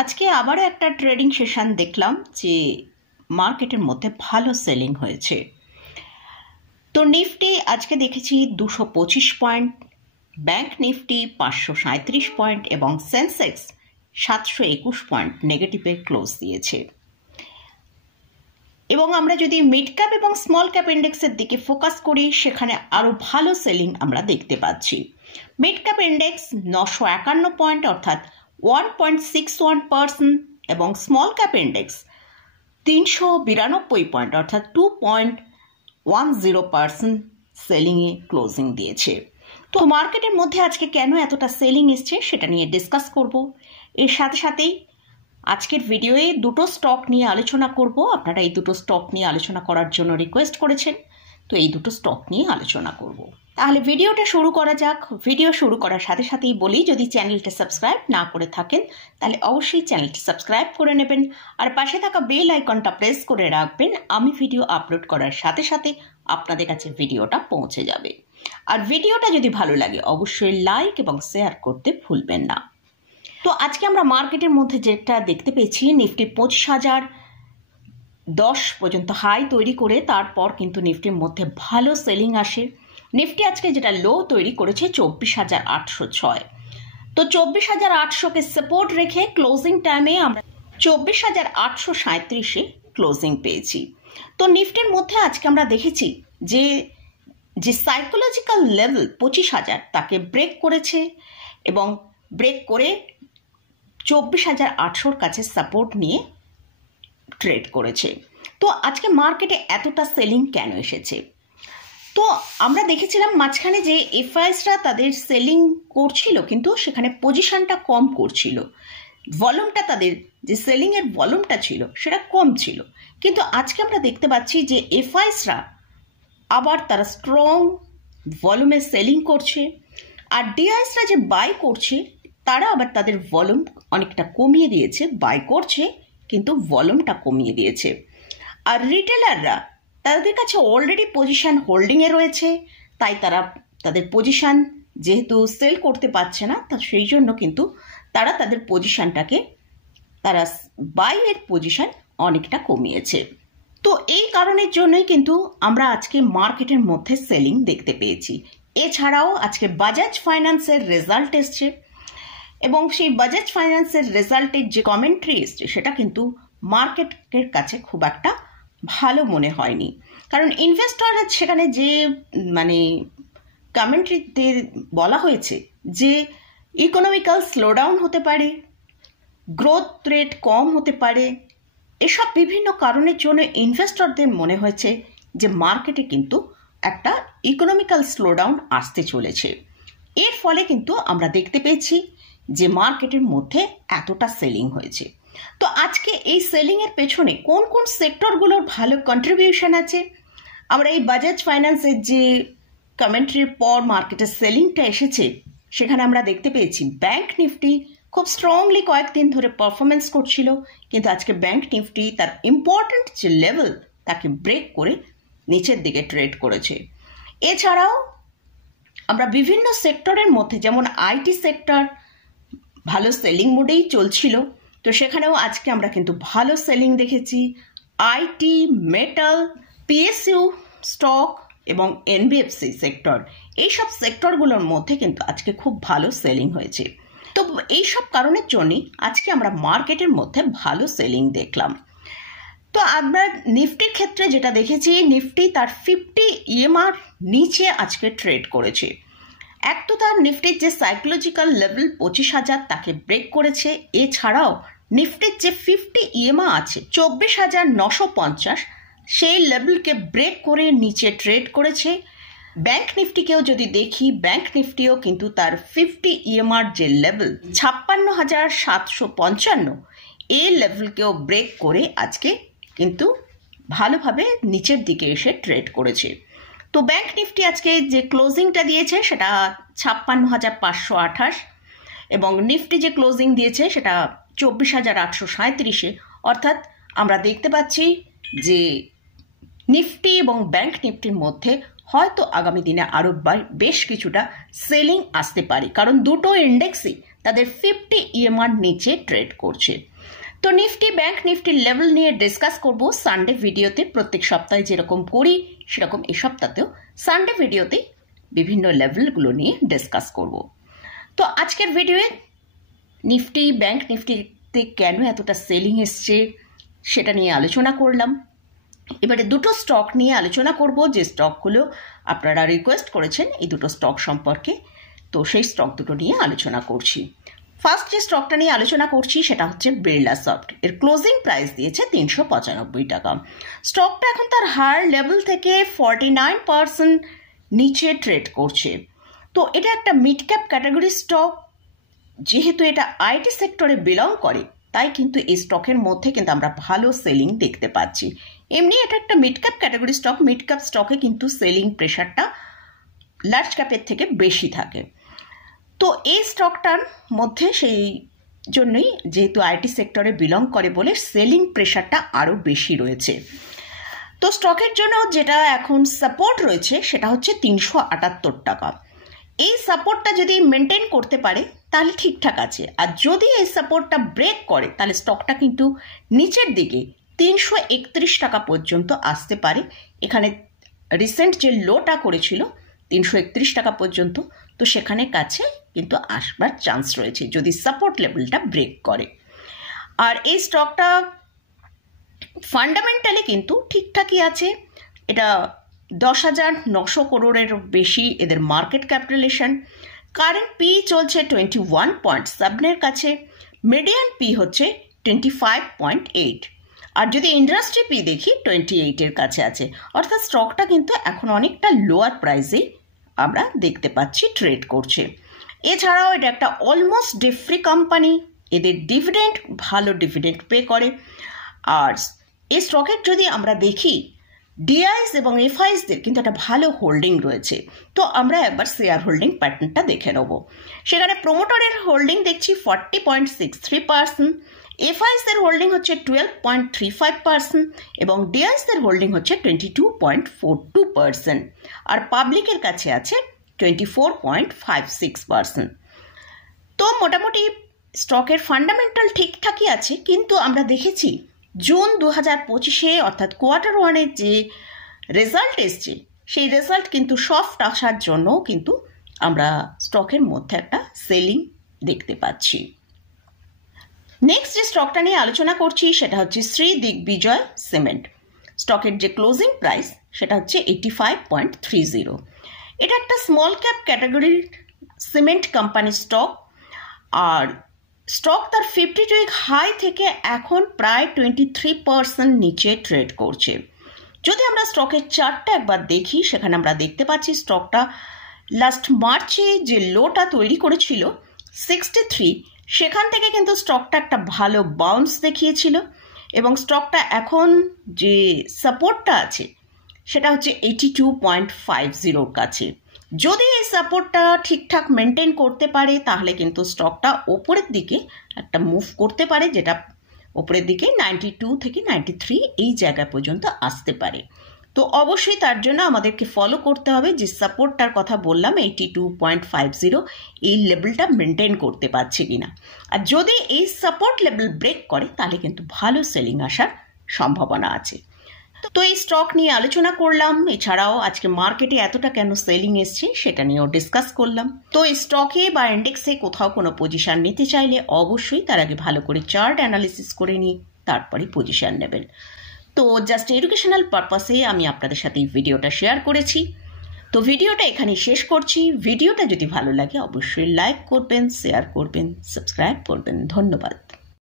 আজকে আবারও একটা ট্রেডিং সেশন দেখলাম যে মার্কেটের মধ্যে ভালো সেলিং হয়েছে। তো নিফটি আজকে দেখেছি 225 পয়েন্ট, ব্যাংক নিফটি 537 পয়েন্ট এবং সেন্সেক্স 721 পয়েন্ট নেগেটিভে ক্লোজ দিয়েছে। এবং আমরা যদি মিড ক্যাপ এবং স্মল ক্যাপ ইন্ডেক্সের দিকে ফোকাস করি, সেখানে আরও ভালো সেলিং আমরা দেখতে পাচ্ছি। মিড ক্যাপ ইন্ডেক্স 951 পয়েন্ট অর্থাৎ 1.61% এবং স্মল ক্যাপ ইন্ডেক্স 392 পয়েন্ট অর্থাৎ 2.10% সেলিংয়ে ক্লোজিং দিয়েছে। তো মার্কেটের মধ্যে আজকে কেন এতটা সেলিং এসছে সেটা নিয়ে ডিসকাস করব। এর সাথে সাথেই আজকের ভিডিওয়ে দুটো স্টক নিয়ে আলোচনা করব। আপনারা এই দুটো স্টক নিয়ে আলোচনা করার জন্য রিকোয়েস্ট করেছেন, তো এই দুটো স্টক নিয়ে আলোচনা করব। তাহলে ভিডিওটা শুরু করা যাক। ভিডিও শুরু করার সাথে সাথেই বলি, যদি চ্যানেলটা সাবস্ক্রাইব না করে থাকেন তাহলে অবশ্যই চ্যানেলটি সাবস্ক্রাইব করে নেবেন আর পাশে থাকা বেল আইকনটা প্রেস করে রাখবেন। আমি ভিডিও আপলোড করার সাথে সাথে আপনাদের কাছে ভিডিওটা পৌঁছে যাবে। আর ভিডিওটা যদি ভালো লাগে অবশ্যই লাইক এবং শেয়ার করতে ভুলবেন না। তো আজকে আমরা মার্কেটের মধ্যে যেটা দেখতে পেয়েছি, নিফটি 25,010 পর্যন্ত হাই তৈরি করে তারপর কিন্তু নিফটির মধ্যে ভালো সেলিং আসে। নিফটি আজকে যেটা লো তৈরি করেছে 24,806। তো 24,800কে সাপোর্ট রেখে ক্লোজিং টাইমে আমরা 24,837-এ ক্লোজিং পেয়েছি। তো নিফটির মধ্যে আজকে আমরা দেখেছি যে সাইকোলজিক্যাল লেভেল 25,000 তাকে ব্রেক করেছে এবং ব্রেক করে 24,800-র কাছে সাপোর্ট নিয়ে ট্রেড করেছে। তো আজকে মার্কেটে এতটা সেলিং কেন এসেছে? তো আমরা দেখেছিলাম মাঝখানে যে এফআইএসরা তাদের সেলিং করছিল, কিন্তু সেখানে পজিশনটা কম করছিল, ভলিউমটা তাদের যে সেলিংয়ের ভলিউমটা ছিল সেটা কম ছিল। কিন্তু আজকে আমরা দেখতে পাচ্ছি যে এফআইএসরা আবার তারা স্ট্রং ভলিউমে সেলিং করছে, আর ডিআইএসরা যে বাই করছে তারা আবার তাদের ভলিউম অনেকটা কমিয়ে দিয়েছে, বাই করছে কিন্তু ভলিউমটা কমিয়ে দিয়েছে। আর রিটেলাররা তাদের কাছে অলরেডি পজিশন হোল্ডিংয়ে রয়েছে, তাই তারা তাদের পজিশন যেহেতু সেল করতে পারছে না, তা সেই জন্য কিন্তু তারা তাদের পজিশনটাকে তারা বাইয়ের পজিশন অনেকটা কমিয়েছে। তো এই কারণের জন্যই কিন্তু আমরা আজকে মার্কেটের মধ্যে সেলিং দেখতে পেয়েছি। এছাড়াও আজকে বাজাজ ফাইন্যান্সের রেজাল্ট এসছে এবং সেই বাজাজ ফাইন্যান্সের রেজাল্টের যে কমেন্ট্রি এসছে সেটা কিন্তু মার্কেটের কাছে খুব একটা ভালো মনে হয়নি। কারণ ইনভেস্টররা সেখানে যে কমেন্ট্রিতে বলা হয়েছে যে ইকোনমিক্যাল স্লোডাউন হতে পারে, গ্রোথ রেট কম হতে পারে, এসব বিভিন্ন কারণের জন্য ইনভেস্টরদের মনে হয়েছে যে মার্কেটে কিন্তু একটা ইকোনমিক্যাল স্লোডাউন আসতে চলেছে। এর ফলে কিন্তু আমরা দেখতে পেয়েছি যে মার্কেটের মধ্যে এতটা সেলিং হয়েছে। তো আজকে এই সেলিংয়ের পেছনে কোন কোন সেক্টরগুলোর ভালো কন্ট্রিবিউশন আছে, আমরা এই বাজাজ ফাইন্যান্সের যে কমেন্ট্রির পর মার্কেটের সেলিংটা এসেছে সেখানে আমরা দেখতে পেয়েছি ব্যাংক নিফটি খুব স্ট্রংলি কয়েকদিন ধরে পারফরমেন্স করছিল, কিন্তু আজকে ব্যাংক নিফটি তার ইম্পর্ট্যান্ট যে লেভেল তাকে ব্রেক করে নিচের দিকে ট্রেড করেছে। এছাড়াও আমরা বিভিন্ন সেক্টরের মধ্যে যেমন আইটি সেক্টর ভালো সেলিং মোডেই চলছিল, তো সেখানেও আজকে আমরা কিন্তু ভালো সেলিং দেখেছি। আইটি, মেটাল, পিএসইউ স্টক এবং এনবিএফসি সেক্টর, এইসব সেক্টরগুলোর মধ্যে কিন্তু আজকে খুব ভালো সেলিং হয়েছে। তো এইসব কারণের জন্যই আজকে আমরা মার্কেটের মধ্যে ভালো সেলিং দেখলাম। তো আমরা নিফটির ক্ষেত্রে যেটা দেখেছি, নিফটি তার 50 EMR নিচে আজকে ট্রেড করেছে। এক তো তার নিফটির যে সাইকোলজিক্যাল লেভেল 25,000 তাকে ব্রেক করেছে, এছাড়াও নিফটির যে 50 EMR আছে 24,950 সেই লেভেলকে ব্রেক করে নিচে ট্রেড করেছে। ব্যাংক নিফটিকেও যদি দেখি, ব্যাংক নিফটিও কিন্তু তার 50 EMR যে লেভেল 56,755 এই লেভেলকেও ব্রেক করে আজকে কিন্তু ভালোভাবে নিচের দিকে এসে ট্রেড করেছে। তো ব্যাংক নিফটি আজকে যে ক্লোজিংটা দিয়েছে সেটা 56,528 এবং নিফটি যে ক্লোজিং দিয়েছে সেটা 24,837-এ, অর্থাৎ আমরা দেখতে পাচ্ছি যে নিফটি এবং ব্যাংক নিফটির মধ্যে হয়তো আগামী দিনে আরও বেশ কিছুটা সেলিং আসতে পারে, কারণ দুটো ইন্ডেক্সই তাদের 50 EMR নিচে ট্রেড করছে। তো নিফটি ব্যাংক নিফটির লেভেল নিয়ে ডিসকাস করব সানডে ভিডিওতে। প্রত্যেক সপ্তাহে যেরকম করি সেরকম এই সপ্তাহতেও সানডে ভিডিওতে বিভিন্ন লেভেলগুলো নিয়ে ডিসকাস করব। তো আজকের ভিডিওয়ে নিফটি ব্যাংক নিফটিতে কেন এতটা সেলিং এসছে সেটা নিয়ে আলোচনা করলাম। এবারে দুটো স্টক নিয়ে আলোচনা করব, যে স্টকগুলো আপনারা রিকোয়েস্ট করেছেন এই দুটো স্টক সম্পর্কে। তো সেই স্টক দুটো নিয়ে আলোচনা করছি। ফার্স্ট যে স্টকটা নিয়ে আলোচনা করছি সেটা হচ্ছে বিড়লা সফট। এর ক্লোজিং প্রাইস দিয়েছে 395 টাকা। স্টকটা এখন তার হায়ার লেভেল থেকে 49% নিচে ট্রেড করছে। তো এটা একটা মিড ক্যাপ ক্যাটাগরি স্টক। যেহেতু এটা আইটি সেক্টরে বিলং করে তাই কিন্তু এই স্টকের মধ্যে কিন্তু আমরা ভালো সেলিং দেখতে পাচ্ছি। এমনি এটা একটা mid cap category stock. Mid cap স্টকে কিন্তু সেলিং প্রেশারটা লার্জ ক্যাপের থেকে বেশি থাকে। তো এই স্টকটার মধ্যে সেই জন্যই, যেহেতু আইটি সেক্টরে বিলং করে বলে সেলিং প্রেশারটা আরও বেশি রয়েছে। তো স্টকের জন্য যেটা এখন সাপোর্ট রয়েছে সেটা হচ্ছে 378 টাকা। এই সাপোর্টটা যদি মেনটেন করতে পারে তাহলে ঠিকঠাক আছে, আর যদি এই সাপোর্টটা ব্রেক করে তাহলে স্টকটা কিন্তু নিচের দিকে 331 টাকা পর্যন্ত আসতে পারে। এখানে রিসেন্ট যে লোটা করেছিল 331 টাকা পর্যন্ত, তো সেখানে কাছে কিন্তু আসবার চান্স রয়েছে যদি সাপোর্ট লেভেলটা ব্রেক করে। আর এই স্টকটা ফান্ডামেন্টালি কিন্তু ঠিকঠাকই আছে। এটা 10,900 করোড়ের বেশি এদের মার্কেট ক্যাপিটালেশন। কারেন্ট পি চলছে 21.7 কাছে, মিডিয়ান পি হচ্ছে 25.8, আর যদি ইন্ডাস্ট্রি পি দেখি 28 কাছে আছে। অর্থাৎ স্টকটা কিন্তু এখন অনেকটা লোয়ার প্রাইসে আমরা দেখতে পাচ্ছি ট্রেড করছে। এছাড়াও এটা একটা অলমোস্ট ডেট ফ্রি কোম্পানি। এদের ডিভিডেন্ড ভালো ডিভিডেন্ড পে করে। আর এই স্টকের যদি আমরা দেখি ডিআইস এবং এফআইসদের কিন্তু একটা ভালো হোল্ডিং রয়েছে। তো আমরা একবার শেয়ার হোল্ডিং প্যাটার্নটা দেখে নেব। সেখানে প্রোমোটারের হোল্ডিং দেখছি 40.63%, এফআইসদের হোল্ডিং হচ্ছে 12.35% এবং ডিআইসদের হোল্ডিং হচ্ছে 22.42%, আর পাবলিকের কাছে আছে 24.56%। তো মোটামুটি স্টকের ফান্ডামেন্টাল ঠিকঠাকই আছে। কিন্তু আমরা দেখেছি জুন 2025-এ অর্থাৎ কোয়ার্টার ওয়ানের যে রেজাল্ট এসছে সেই রেজাল্ট কিন্তু সফট আসার জন্য কিন্তু আমরা স্টকের মধ্যে একটা সেলিং দেখতে পাচ্ছি। নেক্সট যে স্টকটা নিয়ে আলোচনা করছি সেটা হচ্ছে শ্রী দিগ্বিজয় সিমেন্ট। স্টকের যে ক্লোজিং প্রাইস সেটা হচ্ছে 85.30। এটা একটা স্মল ক্যাপ ক্যাটাগরির সিমেন্ট কোম্পানি স্টক। আর স্টক তার 52-week হাই থেকে এখন প্রায় 23% নিচে ট্রেড করছে। যদি আমরা স্টকের চার্টটা একবার দেখি সেখানে আমরা দেখতে পাচ্ছি স্টকটা লাস্ট মার্চে যে লোটা তৈরি করেছিল 63, সেখান থেকে কিন্তু স্টকটা একটা ভালো বাউন্স দেখিয়েছিল এবং স্টকটা এখন যে সাপোর্টটা আছে সেটা হচ্ছে 82.50 কাছে। যদি এই সাপোর্টটা ঠিকঠাক মেনটেন করতে পারে তাহলে কিন্তু স্টকটা ওপরের দিকে একটা মুভ করতে পারে, যেটা ওপরের দিকে 92 থেকে 93 এই জায়গা পর্যন্ত আসতে পারে। তো অবশ্যই তার জন্য আমাদেরকে ফলো করতে হবে যে সাপোর্টটার কথা বললাম 82.50, এই লেভেলটা মেনটেন করতে পারছে কিনা। আর যদি এই সাপোর্ট লেভেল ব্রেক করে তাহলে কিন্তু ভালো সেলিং আসার সম্ভাবনা আছে। তো এই স্টক নিয়ে আলোচনা করলাম। এছাড়াও আজকে মার্কেটে এতটা কেন সেলিং এসছে সেটা নিয়েও ডিসকাস করলাম। তো এই স্টকে বা ইন্ডেক্সে কোথাও কোনো পজিশন নিতে চাইলে অবশ্যই তার আগে ভালো করে চার্ট অ্যানালিসিস করে নিয়ে তারপরে পজিশন নেবেন। তো জাস্ট এডুকেশনাল পারপাসে আমি আপনাদের সাথে এই ভিডিওটা শেয়ার করেছি। তো ভিডিওটা এখানেই শেষ করছি। ভিডিওটা যদি ভালো লাগে অবশ্যই লাইক করবেন, শেয়ার করবেন, সাবস্ক্রাইব করবেন। ধন্যবাদ।